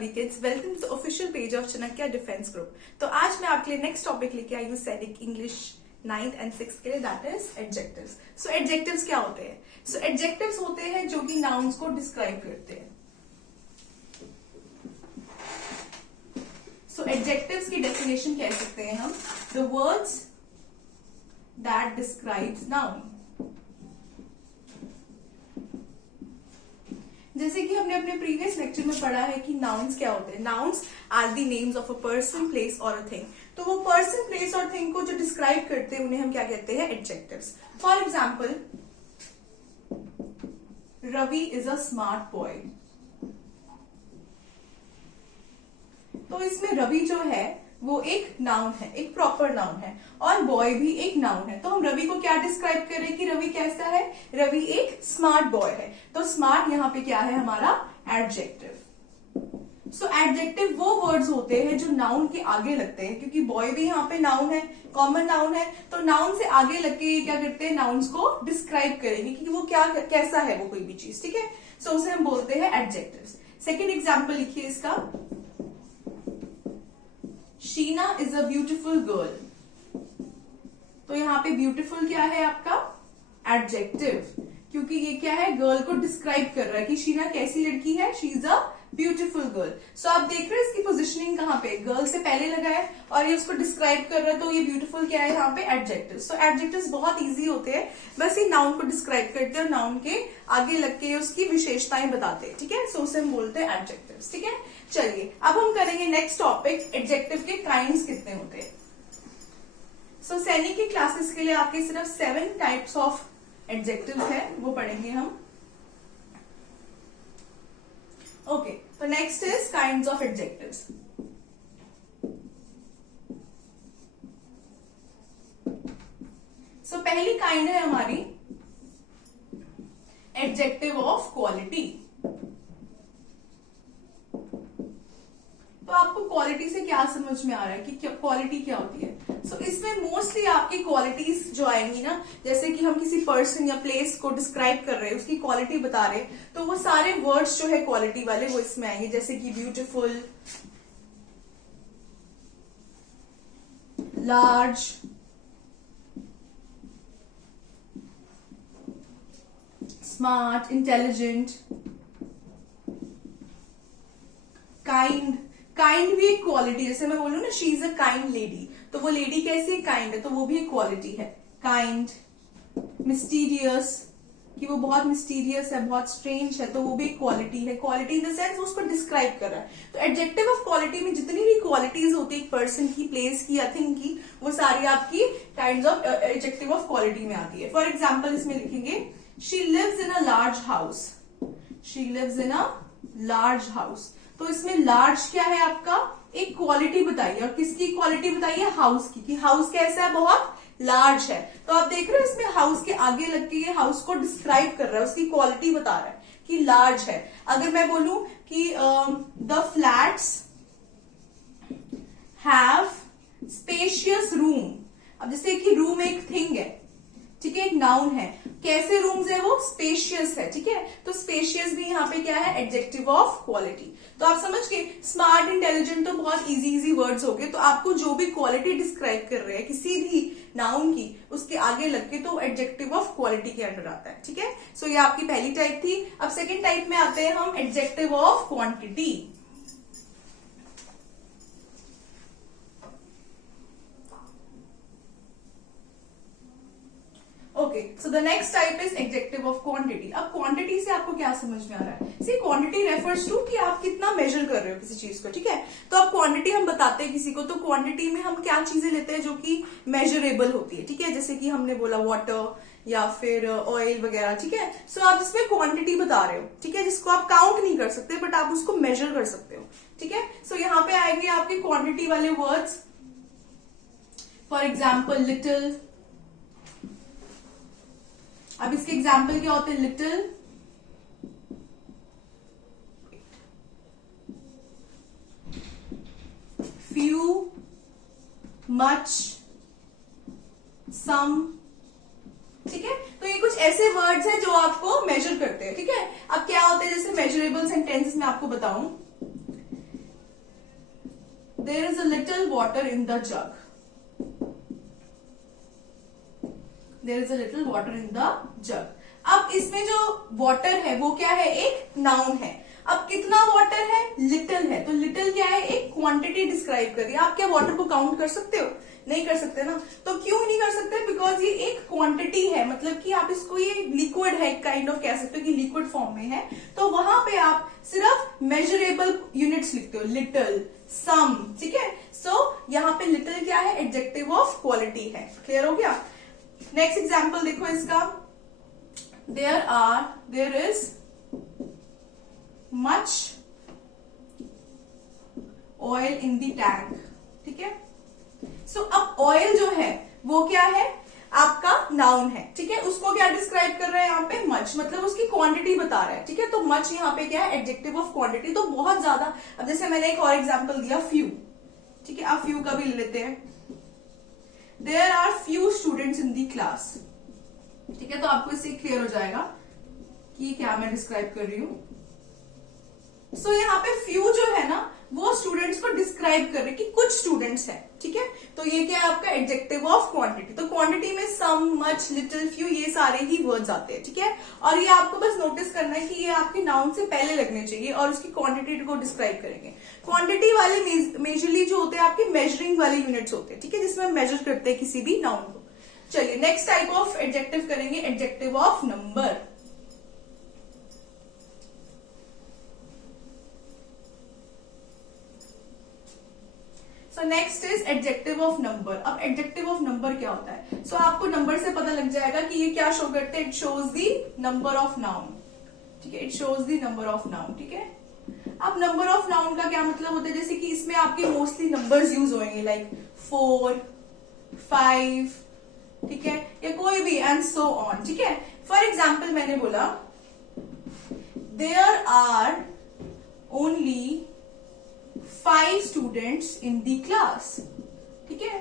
Lovely kids, welcome to official page of Chanakya defence group. तो आज मैं आपके लिए नेक्स्ट टॉपिक लेके आई हूँ सैनिक इंग्लिश 9th एंड 6th के लिए, that is adjectives. So adjectives क्या होते हैं? सो एडजेक्टिव्स होते हैं जो कि नाउन्स को डिस्क्राइब करते हैं। सो एडजेक्टिव्स की डेफिनेशन कह सकते हैं हम the words that describes noun. जैसे कि हमने अपने प्रीवियस लेक्चर में पढ़ा है कि नाउन्स क्या होते हैं। Nouns are the names of a person, place और अ थिंग। तो वो पर्सन, प्लेस और थिंग को जो डिस्क्राइब करते हैं उन्हें हम क्या कहते हैं? Adjectives. For example, Ravi is a smart boy. तो इसमें रवि जो है वो एक नाउन है, एक प्रॉपर नाउन है, और बॉय भी एक नाउन है। तो हम रवि को क्या डिस्क्राइब कर रहे हैं कि रवि कैसा है? रवि एक स्मार्ट बॉय है। तो स्मार्ट यहाँ पे क्या है? हमारा एडजेक्टिव। सो एडजेक्टिव वो वर्ड्स होते हैं जो नाउन के आगे लगते हैं, क्योंकि बॉय भी यहाँ पे नाउन है, कॉमन नाउन है। तो नाउन से आगे लग के ये क्या करते हैं? नाउन्स को डिस्क्राइब करेंगे कि वो क्या कैसा है वो कोई भी चीज, ठीक है। सो उसे हम बोलते हैं एडजेक्टिव्स। सेकेंड एग्जाम्पल लिखिए इसका, Sheena is a beautiful girl. तो यहाँ पे ब्यूटिफुल क्या है आपका? एडजेक्टिव, क्योंकि ये क्या है? गर्ल को डिस्क्राइब कर रहा है कि शीना कैसी लड़की है, she is a beautiful girl. So आप देख रहे हैं इसकी पोजिशनिंग कहाँ पे? गर्ल से पहले लगा है और ये उसको डिस्क्राइब कर रहा है। तो ये ब्यूटिफुल क्या है यहाँ पे? एडजेक्टिव। सो एडजेक्टिव्स बहुत इजी होते हैं, बस ये नाउन को डिस्क्राइब करते हैं और नाउन के आगे लग के उसकी विशेषताएं बताते हैं, ठीक है। सो उसे हम बोलते हैं एडजेक्टिव्स, ठीक है। चलिए अब हम करेंगे नेक्स्ट टॉपिक, एडजेक्टिव के काइंड्स कितने होते हैं। सो सैनिक की क्लासेस के लिए आपके सिर्फ 7 टाइप्स ऑफ एडजेक्टिव है, वो पढ़ेंगे हम। ओके, तो next is kinds of adjectives. So पहली काइंड है हमारी एडजेक्टिव ऑफ क्वालिटी। तो आपको क्वालिटी से क्या समझ में आ रहा है कि क्वालिटी क्या होती है? सो इसमें मोस्टली आपकी क्वालिटीज जो आएंगी ना, जैसे कि हम किसी पर्सन या प्लेस को डिस्क्राइब कर रहे हैं, उसकी क्वालिटी बता रहे हैं, तो वो सारे वर्ड्स जो है क्वालिटी वाले वो इसमें आएंगे, जैसे कि beautiful, large, smart, intelligent, kind. Kind भी एक क्वालिटी, जैसे मैं बोलूं ना, she is a kind lady, तो वो लेडी कैसी है? काइंड है, तो वो भी एक क्वालिटी है, काइंड। मिस्टीरियस, कि वो बहुत मिस्टीरियस है, बहुत स्ट्रेंज है, तो वो भी एक क्वालिटी है। क्वालिटी इन द सेंस वो उसको डिस्क्राइब कर रहा है। तो एडजेक्टिव ऑफ क्वालिटी में जितनी भी क्वालिटीज होती है एक पर्सन की, प्लेस की या थिंग की, वो सारी आपकी kinds of adjective of quality में आती है। फॉर एग्जाम्पल इसमें लिखेंगे, she lives in a large house. She lives in a large house. तो इसमें लार्ज क्या है आपका? एक क्वालिटी बताइए, और किसकी क्वालिटी बताइए? हाउस की, कि हाउस कैसा है? बहुत लार्ज है। तो आप देख रहे हो इसमें हाउस के आगे लग के ये हाउस को डिस्क्राइब कर रहा है, उसकी क्वालिटी बता रहा है कि लार्ज है। अगर मैं बोलूं कि the flats have spacious room. अब जैसे कि रूम एक थिंग है, ठीक है, एक नाउन है, कैसे रूम्स है वो? स्पेशियस है, ठीक है। तो स्पेशियस भी यहाँ पे क्या है? Adjective of quality. तो आप समझ गए, स्मार्ट, इंटेलिजेंट तो बहुत इजी वर्ड्स हो गए। तो आपको जो भी क्वालिटी डिस्क्राइब कर रहे हैं किसी भी नाउन की, उसके आगे लग के तो एडजेक्टिव ऑफ क्वालिटी के अंडर आता है, ठीक है। सो ये आपकी पहली टाइप थी। अब सेकेंड टाइप में आते हैं हम, adjective of quantity. Okay, so the next type is adjective of quantity. अब क्वांटिटी से आपको क्या समझ में आ रहा है? सी, क्वांटिटी रेफर्स टू कि आप कितना मेजर कर रहे हो किसी चीज को, ठीक है। तो अब क्वांटिटी हम बताते हैं किसी को, तो क्वांटिटी में हम क्या चीजें लेते हैं जो कि मेजरेबल होती है, ठीक है। जैसे कि हमने बोला वाटर या फिर ऑयल वगैरह, ठीक है। सो आप इसमें क्वांटिटी बता रहे हो, ठीक है, जिसको आप काउंट नहीं कर सकते बट आप उसको मेजर कर सकते हो, ठीक है। सो यहाँ पे आएंगे आपके क्वांटिटी वाले वर्ड्स। For example little. अब इसके एग्जाम्पल क्या होते हैं? लिटिल, फ्यू, मच, सम, ठीक है। तो ये कुछ ऐसे वर्ड्स हैं जो आपको मेजर करते हैं, ठीक है। अब क्या होते हैं, जैसे मेजरेबल सेंटेंसेस में आपको बताऊं, there is a little water in the jug, there is a little water in the jug. अब इसमें जो वाटर है वो क्या है, एक नाउन है। अब कितना वाटर है, लिटिल है, तो लिटिल क्या है, एक क्वांटिटी डिस्क्राइब कर रही है। आप क्या वाटर को काउंट कर सकते हो, नहीं कर सकते ना। तो क्यों नहीं कर सकते, बिकॉज ये एक क्वांटिटी है, मतलब कि आप इसको, ये लिक्विड है काइंड ऑफ, कह सकते हो कि लिक्विड फॉर्म में है। तो वहां पे आप सिर्फ मेजरेबल यूनिट्स लिखते हो, लिटिल, सम, ठीक है। सो यहाँ पे लिटिल क्या है, एडजेक्टिव ऑफ क्वालिटी है। क्लियर हो गया। नेक्स्ट एग्जाम्पल देखो इसका, there is much oil in the tank, ठीक है। सो अब ऑयल जो है वो क्या है, आपका नाउन है, ठीक है। उसको क्या डिस्क्राइब कर रहा है यहाँ पे, मच, मतलब उसकी क्वांटिटी बता रहा है, ठीक है। तो मच यहाँ पे क्या है, एडजेक्टिव ऑफ क्वांटिटी, तो बहुत ज्यादा। अब जैसे मैंने एक और एग्जांपल दिया, फ्यू, ठीक है। आप फ्यू का भी ले लेते हैं, there are few students in the class, ठीक है। तो आपको इससे क्लियर हो जाएगा कि क्या मैं डिस्क्राइब कर रही हूं। सो यहाँ पे फ्यू जो है ना, वो स्टूडेंट्स को डिस्क्राइब कर रहे हैं कि कुछ स्टूडेंट्स हैं, ठीक है। तो ये क्या है आपका एडजेक्टिव ऑफ क्वांटिटी। तो क्वांटिटी में सम, मच, लिटिल, फ्यू, ये सारे ही वर्ड्स आते हैं, ठीक है। और ये आपको बस नोटिस करना है कि ये आपके नाउन से पहले लगने चाहिए और उसकी क्वांटिटी को डिस्क्राइब करेंगे। क्वांटिटी वाले मेजरली जो होते हैं आपके मेजरिंग वाले यूनिट्स होते हैं, ठीक है, जिसमें हम मेजर करते हैं किसी भी नाउन को। चलिए नेक्स्ट टाइप ऑफ एडजेक्टिव करेंगे, adjective of number. So next is adjective of number. अब एडजेक्टिव ऑफ नंबर क्या होता है, सो आपको नंबर से पता लग जाएगा कि ये क्या शो करते हैं, it shows the number of noun, ठीक है। It shows the number of noun, ठीक है। अब नंबर ऑफ नाउन का क्या मतलब होता है, जैसे कि इसमें आपके मोस्टली नंबर्स यूज होंगे, लाइक 4, 5, ठीक है, या कोई भी, एंड सो ऑन, ठीक है। फॉर एग्जाम्पल मैंने बोला there are only 5 students in the class, ठीक है।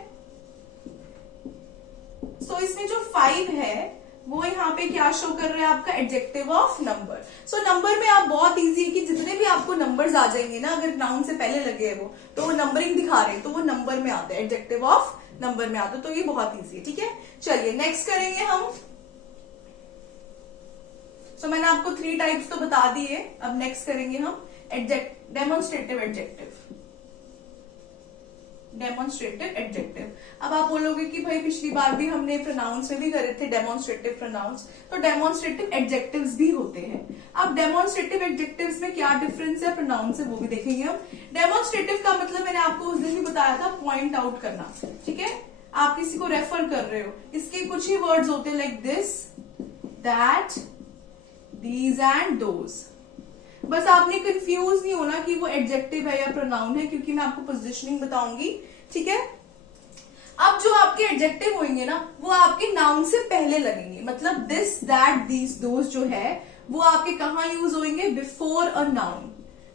सो इसमें जो 5 है वो यहाँ पे क्या शो कर रहा है, आपका adjective of number. So number में आप बहुत इजी है कि जितने भी आपको नंबर्स आ जाएंगे ना, अगर नाउन से पहले लगे हैं वो, तो वो नंबरिंग दिखा रहे हैं, तो वो नंबर में आते हैं, एडजेक्टिव ऑफ नंबर में आते हैं। तो ये बहुत इजी है, ठीक है। चलिए नेक्स्ट करेंगे हम। सो मैंने आपको 3 टाइप्स तो बता दिए, अब नेक्स्ट करेंगे हम डेमोन्स्ट्रेटिव एडजेक्टिव। Demonstrative adjective. अब आप बोलोगे कि भाई पिछली बार भी हमने प्रोनाउंस में भी करे थे डेमोन्स्ट्रेटिव प्रोनाउंस, तो डेमोन्स्ट्रेटिव एडजेक्टिव्स भी होते हैं। अब डेमोन्स्ट्रेटिव एडजेक्टिव्स में क्या डिफरेंस है प्रोनाउन से, वो भी देखेंगे हम। डेमोन्स्ट्रेटिव का मतलब मैंने आपको उस दिन भी बताया था, पॉइंट आउट करना, ठीक है। आप किसी को रेफर कर रहे हो, इसके कुछ ही वर्ड्स होते हैं, like this, that, these and those. बस आपने कंफ्यूज नहीं होना कि वो एडजेक्टिव है या प्रोनाउन है, क्योंकि मैं आपको पोजीशनिंग बताऊंगी, ठीक है। अब जो आपके एडजेक्टिव होंगे ना, वो आपके नाउन से पहले लगेंगे, मतलब दिस, दैट, दीज, दोज जो है वो आपके कहाँ यूज होंगे, बिफोर अ नाउन,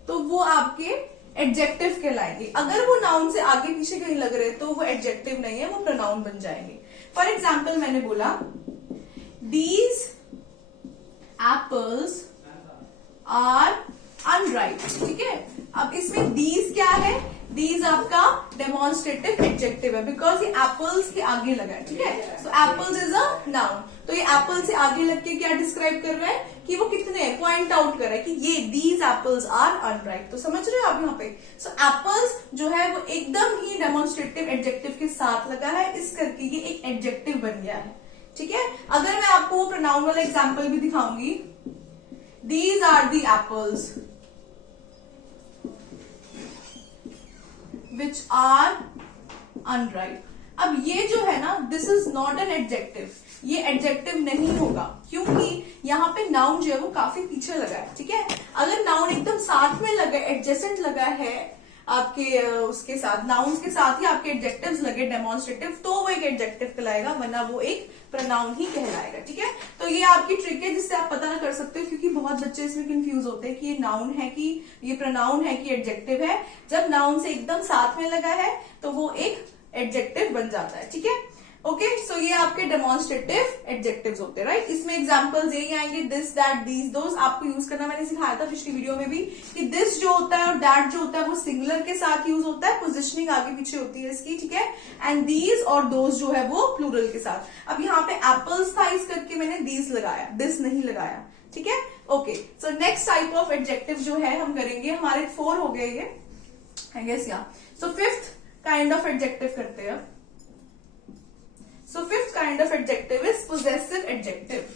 तो वो आपके एडजेक्टिव कहलाएंगे। अगर वो नाउन से आगे पीछे कहीं लग रहे तो वो एडजेक्टिव नहीं है, वो प्रोनाउन बन जाएंगे। फॉर एग्जाम्पल मैंने बोला दीज एप्पल्स आर अनराइप, ठीक है। अब इसमें दीज क्या है, दीज आपका डेमोन्स्ट्रेटिव एडजेक्टिव है, बिकॉज ये एप्पल्स के आगे लगा है, ठीक है। सो एप्पल्स इज अ नाउन, तो ये एप्पल से आगे लग के क्या डिस्क्राइब कर रहा है कि वो कितने, पॉइंट आउट कर रहा है कि ये दीज एप्पल्स आर अनराइप। तो समझ रहे हो आप यहाँ पे। सो एप्पल्स जो है वो एकदम ही डेमोन्स्ट्रेटिव एडजेक्टिव के साथ लगा है, इस करके ये एक एडजेक्टिव बन गया है, ठीक है। अगर मैं आपको वो प्रोनाउन वाला एग्जाम्पल भी दिखाऊंगी, These are the apples which are unripe. अब ये जो है ना, this is not an adjective, ये एडजेक्टिव नहीं होगा, क्योंकि यहाँ पे नाउन जो है वो काफी पीछे लगा है, ठीक है। अगर नाउन एकदम साथ में लगा, एडजेसेंट लगा है आपके उसके साथ, नाउन्स के साथ ही आपके एडजेक्टिव्स लगे डेमोन्स्ट्रेटिव, तो वो एक एडजेक्टिव कहलाएगा, वरना वो एक प्रोनाउन ही कहलाएगा, ठीक है। तो ये आपकी ट्रिक है जिससे आप पता कर सकते हो, क्योंकि बहुत बच्चे इसमें कंफ्यूज होते हैं कि ये नाउन है कि ये प्रोनाउन है कि एडजेक्टिव है। जब नाउन से एकदम साथ में लगा है तो वो एक एडजेक्टिव बन जाता है, ठीक है। ओके, सो ये आपके डेमोन्स्ट्रेटिव एडजेक्टिव्स होते हैं, राइट। इसमें एग्जांपल्स यही आएंगे, दिस, दैट, दीज, दोस। आपको यूज करना मैंने सिखाया था पिछली वीडियो में भी कि दिस जो होता है और दैट जो होता है वो सिंगुलर के साथ यूज होता है, पोजिशनिंग आगे पीछे होती है इसकी, ठीक है। एंड दीज और दोस जो है वो प्लूरल के साथ। अब यहाँ पे एप्पल्स था, इस करके मैंने दीज लगाया, दिस नहीं लगाया, ठीक है। Okay, so next type of adjective जो है हम करेंगे, हमारे 4 हो गए ये, आई गेस, या। So fifth kind of adjective करते हैं। So fifth kind of adjective is possessive adjective.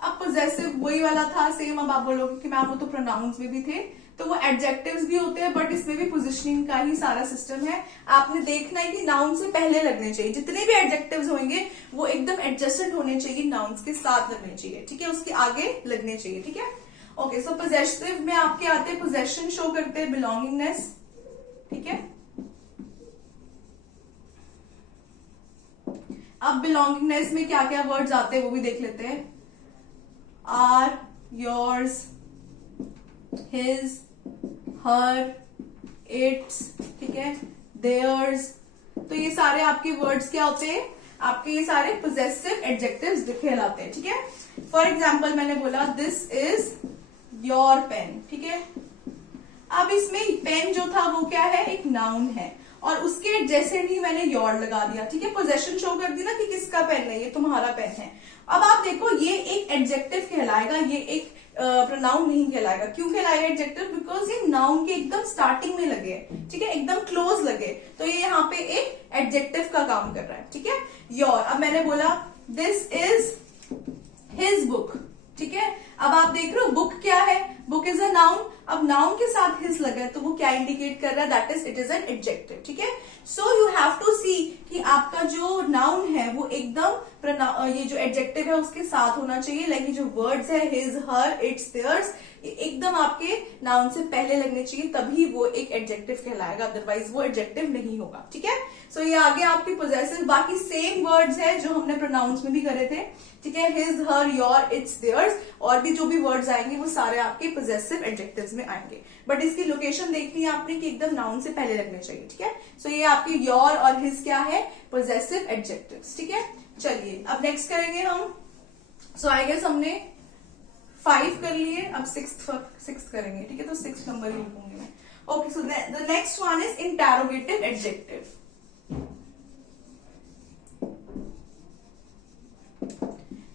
अब possessive वही वाला था सेम। अब आप बोलोगे कि मैम वो तो प्रोनाउंस में भी थे, तो वो एडजेक्टिव्स भी होते हैं, बट इसमें भी पोजिशनिंग का ही सारा सिस्टम है। आपने देखना है कि नाउन से पहले लगने चाहिए, जितने भी एडजेक्टिव्स होंगे वो एकदम एडजस्टेड होने चाहिए, नाउन्स के साथ लगने चाहिए, ठीक है, उसके आगे लगने चाहिए, ठीक है। ओके, सो पोजेसिव में आपके आते हैं पोजेशन शो करते हैं, बिलोंगिंगनेस, ठीक है। अब बिलोंगिंगनेस में क्या क्या वर्ड्स आते हैं वो भी देख लेते हैं। Our, yours, his, her, its, ठीक है, देयर्स। तो ये सारे आपके वर्ड्स क्या होते हैं, आपके ये सारे पोजेसिव एडजेक्टिव्स कहलाते हैं, ठीक है। फॉर एग्जाम्पल मैंने बोला दिस इज योर पेन, ठीक है। अब इसमें पेन जो था वो क्या है, एक नाउन है, और उसके जैसे ही मैंने योर लगा दिया, ठीक है, पोजेशन शो कर दी ना कि किसका पेन है, ये तुम्हारा पेन है। अब आप देखो ये एक एडजेक्टिव कहलाएगा, ये एक प्रोनाउन नहीं कहलाएगा। क्यों कहलाएगा एडजेक्टिव? बिकॉज ये नाउन के एकदम स्टार्टिंग में लगे, ठीक है, एकदम क्लोज लगे, तो ये यहाँ पे एक एडजेक्टिव का काम कर रहा है, ठीक है। योर, अब मैंने बोला दिस इज हिज बुक, ठीक है। अब आप देख रहे हो बुक क्या है, बुक इज अ नाउन। अब नाउन के साथ हिज लगा है तो वो क्या इंडिकेट कर रहा है, that is it is an adjective, ठीक है। सो यू हैव टू सी कि आपका जो नाउन है वो एकदम ये जो एडजेक्टिव है उसके साथ होना चाहिए। लाइक ये जो वर्ड्स है हिज, हर, इट्स, देयर्स, एकदम आपके नाउन से पहले लगने चाहिए, तभी वो एक एडजेक्टिव कहलाएगा, अदरवाइज वो एडजेक्टिव नहीं होगा, ठीक है। सो ये आगे आपके पोजेसिव, बाकी सेम वर्ड्स है जो हमने प्रोनाउंस में भी करे थे, ठीक है, his, her, your, its, theirs, और भी जो भी वर्ड्स आएंगे वो सारे आपके पोजेसिव एडजेक्टिव्स में आएंगे, बट इसकी लोकेशन देखनी है आपने कि एकदम नाउन से पहले लगने चाहिए, ठीक है। सो ये आपके योर और हिज क्या है, पोजेसिव एडजेक्टिव्स, ठीक है। चलिए अब नेक्स्ट करेंगे हम। सो आई गेस हमने 5 कर लिए, अब सिक्स करेंगे, ठीक है, तो 6 नंबर ही लिखूंगी मैं। Okay, so the next one is interrogative adjective.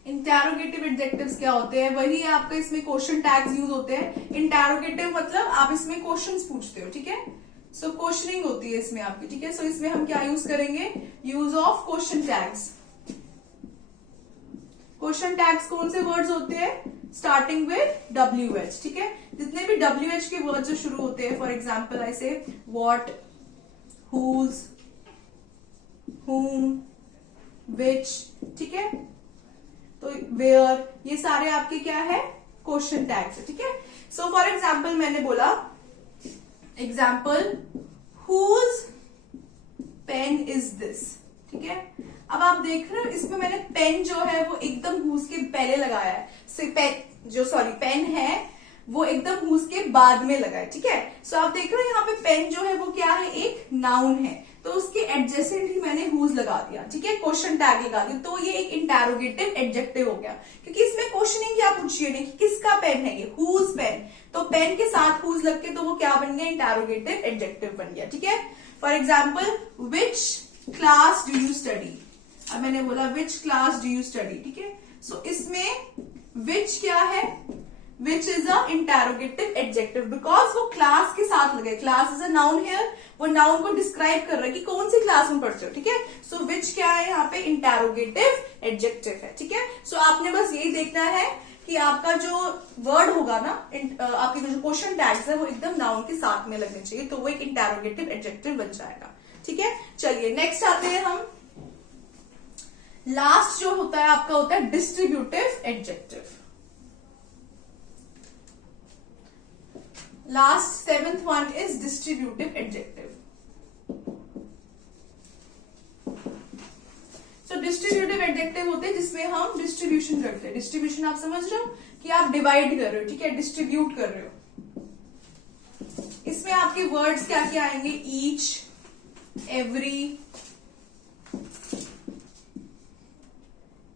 Interrogative adjectives क्या होते हैं, वही आपका इसमें क्वेश्चन टैग्स यूज होते हैं। इंटरोगेटिव मतलब आप इसमें क्वेश्चंस पूछते हो, ठीक है, सो क्वेश्चनिंग होती है इसमें आपकी, ठीक है। सो इसमें हम क्या यूज करेंगे, use of question tags. Question tags कौन से वर्ड्स होते हैं, स्टार्टिंग विद WH, ठीक है। जितने भी WH के वर्ड्स जो शुरू होते हैं, फॉर एग्जाम्पल आई से व्हाट, हुज, whom, which, ठीक है, तो वेयर, ये सारे आपके क्या है, क्वेश्चन टैग्स है, ठीक है। सो फॉर एग्जाम्पल मैंने बोला example whose pen is this, ठीक है। अब आप देख रहे हो इसमें मैंने पेन जो है वो एकदम हुज के पहले लगाया है, पेन है वो एकदम हुज के बाद में लगा है, ठीक है। सो आप देख रहे हो यहाँ पे पेन जो है वो क्या है, एक नाउन है, तो उसके एडजेसेंट ही मैंने हुज लगा दिया, ठीक है, क्वेश्चन टैग लगा दिया, तो ये एक इंटरोगेटिव एडजेक्टिव हो गया, क्योंकि इसमें क्वेश्चनिंग क्या पूछी है कि किसका पेन है, ये हुज पेन, तो पेन के साथ हुज लग के तो वो क्या बन गया, इंटरोगेटिव एडजेक्टिव बन गया, ठीक है। For example which class do you study, अब मैंने बोला which class do you study, ठीक है। सो इसमें विच क्या है, which is a interrogative adjective, because वो क्लास के साथ लगे, class is a noun here, वो नाउन को डिस्क्राइब कर रहा है कि कौन सी क्लास में पढ़ते हो, ठीक है। सो विच क्या है यहाँ पे, इंटरोगेटिव एडजेक्टिव है, ठीक है। सो आपने बस यही देखना है कि आपका जो वर्ड होगा ना, आपके जो क्वेश्चन टैग्स है वो एकदम नाउन के साथ में लगने चाहिए, तो वो एक इंटरोगेटिव एडजेक्टिव बन जाएगा, ठीक है। चलिए नेक्स्ट आते हैं हम, लास्ट जो होता है आपका होता है distributive adjective. Last 7th one is distributive adjective. So distributive adjective होते हैं जिसमें हम डिस्ट्रीब्यूशन करते हैं। डिस्ट्रीब्यूशन आप समझ रहे हो कि आप डिवाइड कर रहे हो, ठीक है, डिस्ट्रीब्यूट कर रहे हो। इसमें आपके वर्ड्स क्या क्या आएंगे, ईच, एवरी,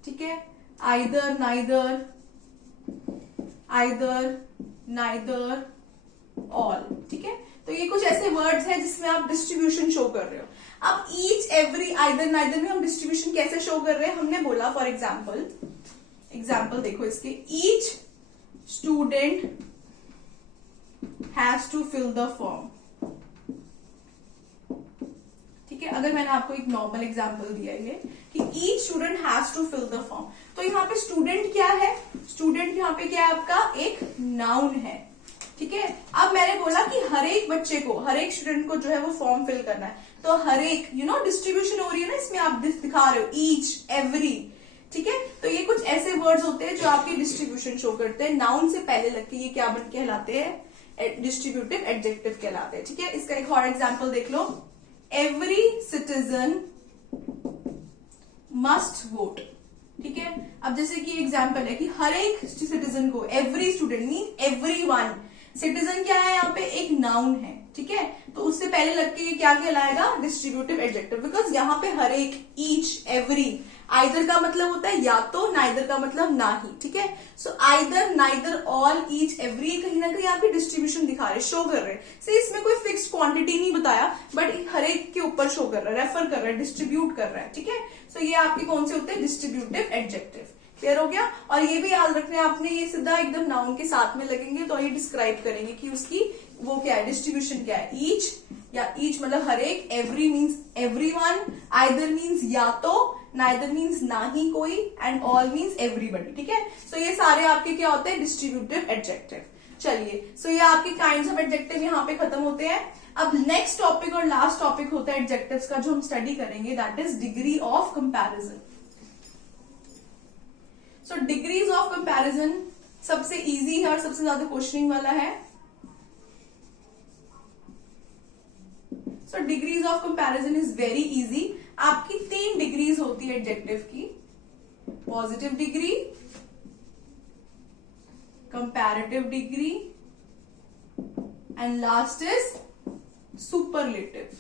ठीक है, either, neither, either, neither, all, ठीक है। तो ये कुछ ऐसे वर्ड्स हैं जिसमें आप डिस्ट्रीब्यूशन शो कर रहे हो। अब ईच, एवरी, आइदर, नाइदर में हम डिस्ट्रीब्यूशन कैसे शो कर रहे हैं, हमने बोला फॉर एग्जाम्पल देखो इसके, each student has to fill the form, ठीक है। अगर मैंने आपको एक नॉर्मल एग्जाम्पल दिया है कि each student has to fill the form, तो यहाँ पे स्टूडेंट क्या है, स्टूडेंट यहाँ पे क्या है आपका, एक नाउन है, ठीक है। अब मैंने बोला कि हर एक बच्चे को, हर एक स्टूडेंट को जो है वो फॉर्म फिल करना है, तो हर एक, डिस्ट्रीब्यूशन हो रही है ना, इसमें आप दिखा रहे हो ईच, एवरी, ठीक है। तो ये कुछ ऐसे वर्ड्स होते हैं जो आपकी डिस्ट्रीब्यूशन शो करते हैं, नाउन से पहले लग के ये क्या बन कहलाते हैं, डिस्ट्रीब्यूटिव एडजेक्टिव कहलाते हैं, ठीक है। इसका एक और एग्जाम्पल देख लो, एवरी सिटीजन मस्ट वोट, ठीक है। अब जैसे कि एग्जाम्पल है कि हर एक सिटीजन को, every student mean everyone, citizen क्या है यहाँ पे, एक नाउन है, ठीक है। तो उससे पहले लग के ये क्या कहलाएगा, डिस्ट्रीब्यूटिव एडजेक्टिव, बिकॉज यहाँ पे हर एक, ईच, एवरी, आइदर का मतलब होता है या तो, नाइदर का मतलब ना ही, ठीक है। So either, neither, all, each, every, कहीं ना कहीं आपकी डिस्ट्रीब्यूशन दिखा रहे, शो कर रहे हैं। से इसमें कोई फिक्स्ड क्वांटिटी नहीं बताया, बट हर एक के ऊपर शो कर रहा है, रेफर कर रहा है, डिस्ट्रीब्यूट कर रहा है, ठीक है। सो ये आपके कौन से होते हैं, डिस्ट्रीब्यूटिव एडजेक्टिव। क्लियर हो गया। और ये भी याद रखना है आपने, ये सीधा एकदम नाउन के साथ में लगेंगे तो ये डिस्क्राइब करेंगे कि उसकी वो क्या है, डिस्ट्रीब्यूशन क्या है, ईच, या ईच मतलब हर एक, every means everyone, either means या तो, नाइदर मीन्स ना ही कोई, एंड ऑल मीन्स एवरीबडी, ठीक है। सो ये सारे आपके क्या होते हैं, डिस्ट्रीब्यूटिव एडजेक्टिव। चलिए, सो ये आपके काइंड्स ऑफ एडजेक्टिव यहाँ पे खत्म होते हैं। अब नेक्स्ट टॉपिक और लास्ट टॉपिक होता है एडजेक्टिव्स का, जो हम स्टडी करेंगे, that is degree of comparison. So degrees of comparison सबसे इजी है और सबसे ज्यादा क्वेश्चनिंग वाला है। So degrees of comparison is very easy. आपकी 3 डिग्रीज होती है एडजेक्टिव की, positive degree, comparative degree, and last is superlative.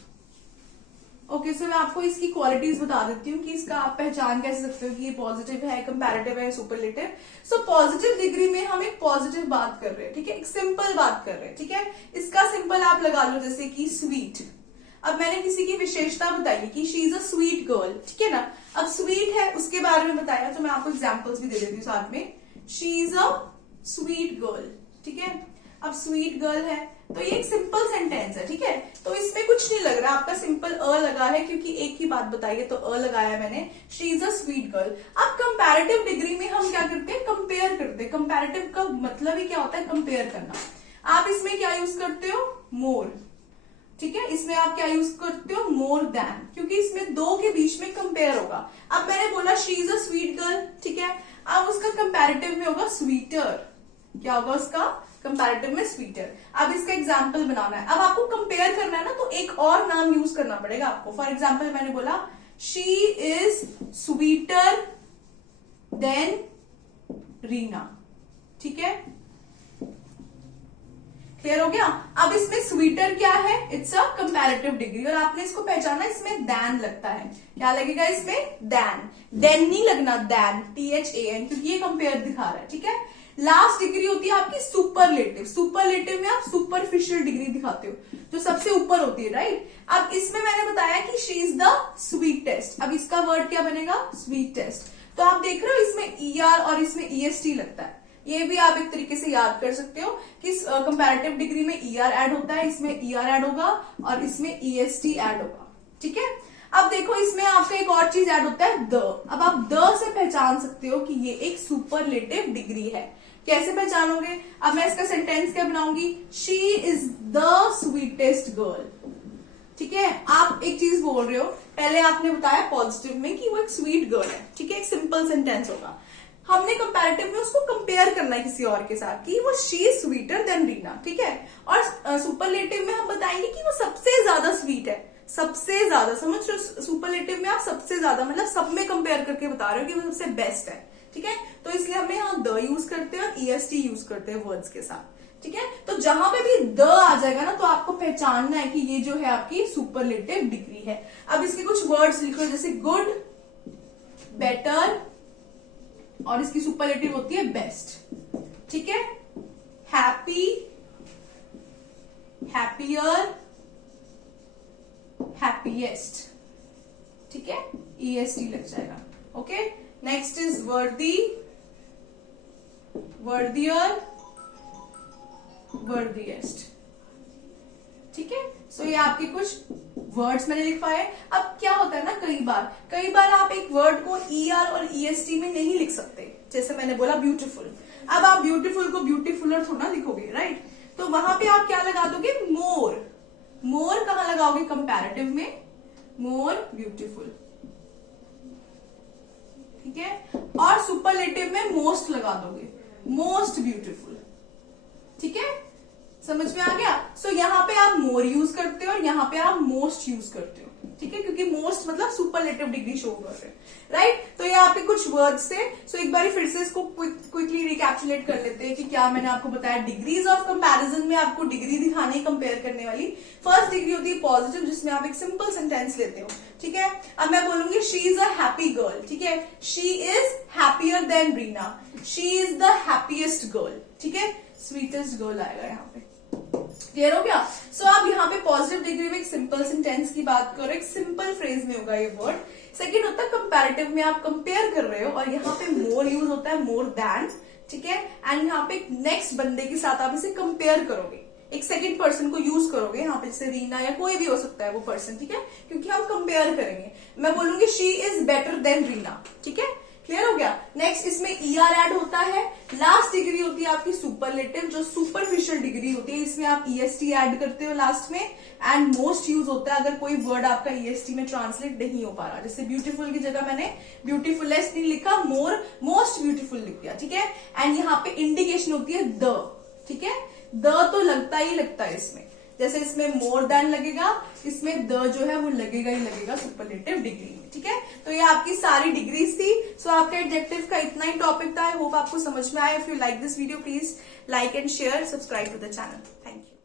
Okay, so मैं आपको इसकी क्वालिटीज बता देती हूँ कि इसका आप पहचान कैसे सकते हो कि ये पॉजिटिव है, कंपैरेटिव है, सुपरलेटिव। सो पॉजिटिव डिग्री में हम एक पॉजिटिव बात कर रहे हैं, ठीक है, एक सिंपल बात कर रहे हैं, ठीक है। इसका सिंपल आप लगा लो, जैसे कि स्वीट। अब मैंने किसी की विशेषता बताई कि she is a sweet girl, ठीक है ना। अब स्वीट है उसके बारे में बताया, तो मैं आपको एग्जाम्पल्स भी दे देती हूँ साथ में। She is a sweet girl, ठीक है। अब स्वीट गर्ल है तो ये एक सिंपल सेंटेंस है, ठीक है। तो इसमें कुछ नहीं लग रहा, आपका सिंपल अ लगा है क्योंकि एक ही बात बताई है तो अ लगाया मैंने। She is a sweet girl. अब कंपैरेटिव डिग्री में हम क्या करते हैं, कंपेयर करते हैं। कंपैरेटिव का मतलब ही क्या होता है, कंपेयर करना। आप इसमें क्या यूज करते हो, मोर, ठीक है। इसमें आप क्या यूज करते हो, मोर देन, क्योंकि इसमें दो के बीच में कंपेयर होगा। अब मैंने बोला she is a sweet girl, ठीक है। अब उसका कंपैरेटिव में होगा स्वीटर। क्या होगा उसका कंपैरेटिव में, स्वीटर। अब इसका एग्जाम्पल बनाना है। अब आपको कंपेयर करना है ना, तो एक और नाम यूज करना पड़ेगा आपको। फॉर एग्जाम्पल मैंने बोला she is sweeter than Reena, ठीक है। क्लियर हो गया। अब इसमें स्वीटर क्या है, इट्स अ कंपैरेटिव डिग्री, और आपने इसको पहचाना, इसमें दैन लगता है। क्या लगेगा इसमें, दैन। देन नहीं लगना, दैन, THAN, क्योंकि ये कंपेयर दिखा रहा है, ठीक है। लास्ट डिग्री होती है आपकी सुपरलेटिव। सुपरलेटिव में आप सुपरफिशियल डिग्री दिखाते हो, जो सबसे ऊपर होती है, राइट। अब इसमें मैंने बताया कि शी इज द स्वीटेस्ट। अब इसका वर्ड क्या बनेगा, स्वीटेस्ट। तो आप देख रहे हो इसमें ER और इसमें EST लगता है। ये भी आप एक तरीके से याद कर सकते हो कि कंपैरेटिव डिग्री में ER ऐड होता है, इसमें ER ऐड होगा और इसमें EST ऐड होगा, ठीक है। अब देखो इसमें आपका एक और चीज ऐड होता है, द। अब आप द से पहचान सकते हो कि ये एक सुपरलेटिव डिग्री है। कैसे पहचानोगे, अब मैं इसका सेंटेंस क्या बनाऊंगी, she is the sweetest girl, ठीक है। आप एक चीज बोल रहे हो, पहले आपने बताया पॉजिटिव में कि वो एक स्वीट गर्ल है, ठीक है, एक सिंपल सेंटेंस होगा। हमने कंपैरेटिव में उसको कंपेयर करना है किसी और के साथ कि वो she is sweeter than Reena, ठीक है। और सुपरलेटिव में हम बताएंगे कि वो सबसे ज्यादा स्वीट है, सबसे ज्यादा, समझ रहे हो। सुपरलेटिव में आप सबसे ज्यादा मतलब सब में कंपेयर करके बता रहे हो कि वो सबसे बेस्ट है, ठीक है। तो इसलिए हम यहाँ द यूज करते हैं और EST यूज करते हैं वर्ड्स के साथ। ठीक है। तो जहां पे भी द आ जाएगा ना, तो आपको पहचानना है कि ये जो है आपकी सुपरलेटिव डिग्री है। अब इसके कुछ वर्ड्स लिखो, जैसे गुड, बेटर, और इसकी सुपरलेटिव होती है बेस्ट, ठीक है। हैप्पी, हैप्पियर, हैप्पीएस्ट, ठीक है, EST लग जाएगा। ओके, नेक्स्ट इज वर्दी, वर्दियर, वर्दिएस्ट, ठीक है। सो ये आपके कुछ वर्ड्स मैंने लिखवाए। अब क्या होता है ना, कई बार आप एक वर्ड को ER और EST में नहीं लिख सकते, जैसे मैंने बोला ब्यूटीफुल। अब आप ब्यूटीफुल को ब्यूटीफुलर थोड़ा लिखोगे, राइट। तो वहां पे आप क्या लगा दोगे, मोर। मोर कहां लगाओगे, कंपैरेटिव में, मोर ब्यूटीफुल, ठीक है। और सुपरलेटिव में मोस्ट लगा दोगे, मोस्ट ब्यूटीफुल, ठीक है। समझ में आ गया। सो यहाँ पे आप मोर यूज करते हो और यहाँ पे आप मोस्ट यूज करते हो, ठीक है, क्योंकि मोस्ट मतलब सुपरलेटिव डिग्री शो कर रहे हैं, राइट। तो ये आपके कुछ वर्ड्स थे। सो एक बार फिर से इसको क्विकली रिकैप्चुलेट कर लेते हैं कि क्या मैंने आपको बताया। डिग्रीज ऑफ कंपैरिजन में आपको डिग्री दिखाने, कंपेयर करने वाली फर्स्ट डिग्री होती है पॉजिटिव, जिसमें आप एक सिंपल सेंटेंस लेते हो, ठीक है। अब मैं बोलूंगी she is a happy girl, ठीक है। She is happier than Reena, she is the happiest girl, ठीक है। स्वीटेस्ट गर्ल आएगा यहाँ पे, क्लियर हो गया। सो आप यहाँ पे पॉजिटिव डिग्री में एक सिंपल सेंटेंस की बात करो, एक सिंपल फ्रेज में होगा ये वर्ड। सेकंड होता है कंपैरेटिव में आप कंपेयर कर रहे हो और यहाँ पे मोर यूज होता है, मोर देन, ठीक है। एंड यहाँ पे नेक्स्ट बंदे के साथ आप इसे कंपेयर करोगे, एक सेकंड पर्सन को यूज करोगे यहाँ पे, जैसे रीना या कोई भी हो सकता है वो पर्सन, ठीक है, क्योंकि हम कंपेयर करेंगे। मैं बोलूंगी she is better than Reena, ठीक है, क्लियर हो गया। नेक्स्ट इसमें ER ऐड होता है। लास्ट डिग्री होती है आपकी सुपरलेटिव, जो सुपरफिशियल डिग्री होती है, इसमें आप EST ऐड करते हो लास्ट में। एंड मोस्ट यूज होता है अगर कोई वर्ड आपका EST में ट्रांसलेट नहीं हो पा रहा, जैसे ब्यूटीफुल की जगह मैंने ब्यूटीफुलेस्ट नहीं लिखा, मोर मोस्ट ब्यूटीफुल लिख दिया, ठीक है। एंड यहाँ पे इंडिकेशन होती है द, ठीक है। द तो लगता ही लगता है इसमें, जैसे इसमें मोर देन लगेगा, इसमें द जो है वो लगेगा ही लगेगा सुपरलेटिव डिग्री में, ठीक है। तो ये आपकी सारी डिग्रीज थी। सो आपका एडजेक्टिव का इतना ही टॉपिक था। आई होप आपको समझ में आया। If you like this video please like and share, subscribe to the channel. Thank you.